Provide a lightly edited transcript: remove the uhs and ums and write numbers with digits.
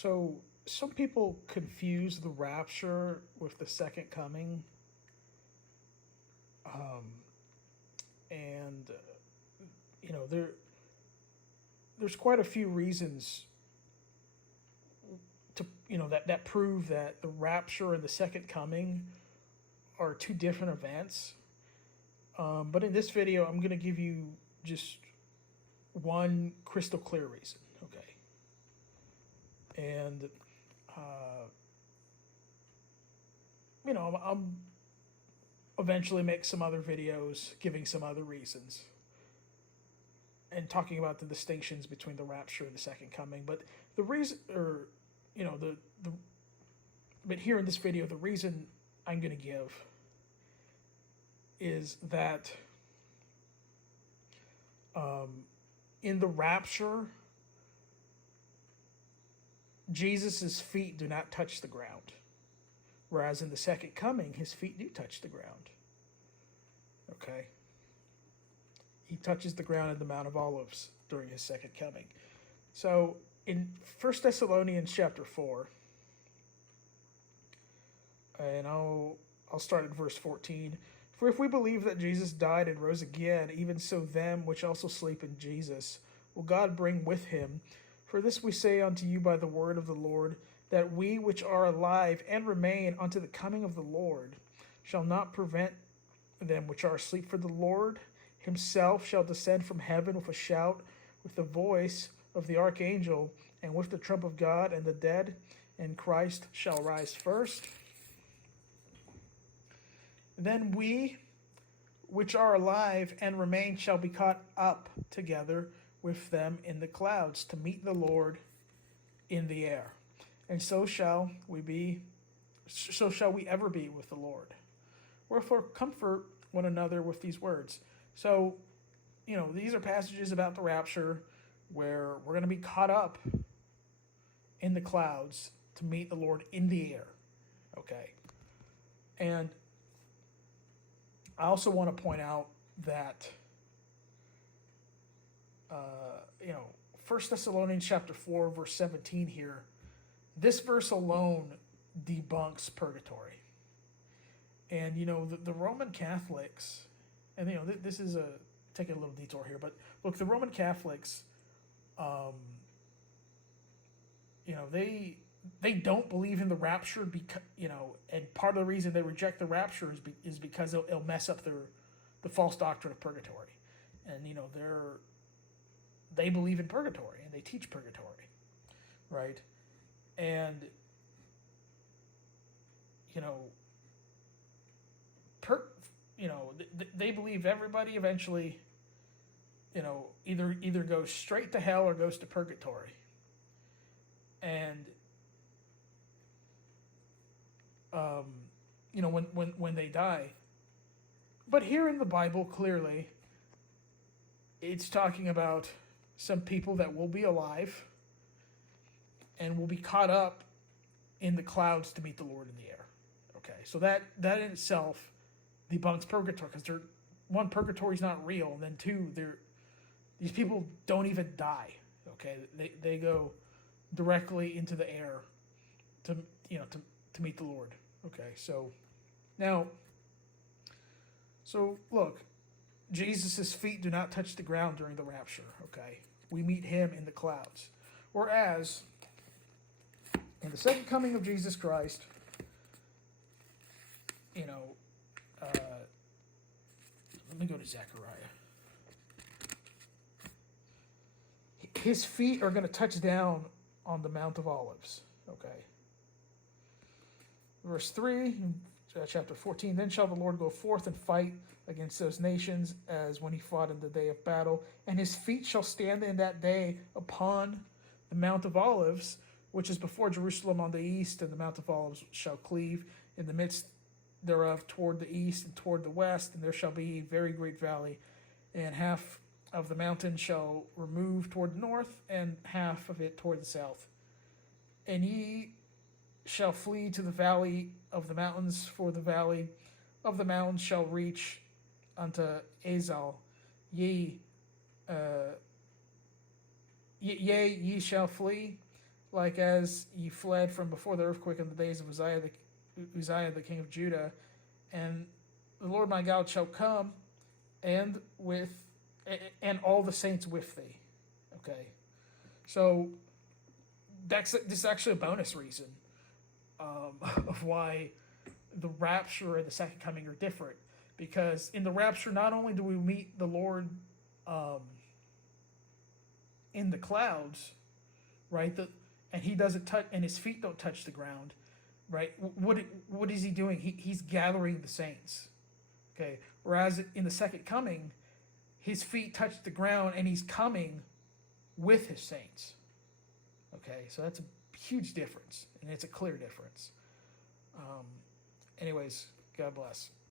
So some people confuse the rapture with the second coming, and you know there's quite a few reasons to that prove that the rapture and the second coming are two different events. But in this video, I'm going to give you just one crystal clear reason. Okay, and uh, I'm eventually make some other videos giving some other reasons and talking about the distinctions between the rapture and the second coming. But the reason, or the but here in this video, the reason I'm going to give is that in the rapture, Jesus' feet do not touch the ground, whereas in the second coming, his feet do touch the ground. Okay? He touches the ground in the Mount of Olives during his second coming. So in 1 Thessalonians chapter 4, and I'll start at verse 14. For if we believe that Jesus died and rose again, even so them which also sleep in Jesus will God bring with him. For this we say unto you by the word of the Lord, that we which are alive and remain unto the coming of the Lord shall not prevent them which are asleep. For the Lord himself shall descend from heaven with a shout, with the voice of the archangel, and with the trump of God, and the dead in Christ shall rise first. Then we which are alive and remain shall be caught up together with them in the clouds to meet the Lord in the air. And so shall we ever be with the Lord. Wherefore comfort one another with these words. So, these are passages about the rapture where we're going to be caught up in the clouds to meet the Lord in the air. Okay? And I also want to point out that, 1 Thessalonians chapter 4, verse 17 here, this verse alone debunks purgatory. And, the Roman Catholics, and, this is taking a little detour here, but look, the Roman Catholics, they don't believe in the rapture because, and part of the reason they reject the rapture is because it'll mess up the false doctrine of purgatory. And, they believe in purgatory and they teach purgatory, right? And, they believe everybody eventually, either goes straight to hell or goes to purgatory. And when they die. But here in the Bible, clearly, it's talking about some people that will be alive and will be caught up in the clouds to meet the Lord in the air. Okay, so that in itself debunks purgatory, because one, purgatory is not real, and then two, these people don't even die. Okay, they go directly into the air to meet the Lord. Okay, so look, Jesus' feet do not touch the ground during the rapture. Okay, we meet him in the clouds. Whereas in the second coming of Jesus Christ, let me go to Zechariah. His feet are going to touch down on the Mount of Olives. Okay. Verse 3, chapter 14, then shall the Lord go forth and fight against those nations as when he fought in the day of battle, and his feet shall stand in that day upon the Mount of Olives, which is before Jerusalem on the east, and the Mount of Olives shall cleave in the midst thereof toward the east and toward the west, and there shall be a very great valley, and half of the mountain shall remove toward the north, and half of it toward the south. And ye shall flee to the valley of the mountains, for the valley of the mountains shall reach unto Azal. Yea, ye shall flee like as ye fled from before the earthquake in the days of Uzziah the king of Judah, and the Lord my God shall come, and all the saints with thee. Okay, so this is actually a bonus reason of why the rapture and the second coming are different, because in the rapture not only do we meet the Lord in the clouds, right? And he doesn't touch, and his feet don't touch the ground, right? What is he doing? He's gathering the saints. Okay. Whereas in the second coming, his feet touch the ground, and he's coming with his saints. Okay, so that's a huge difference, and it's a clear difference. Anyways, God bless.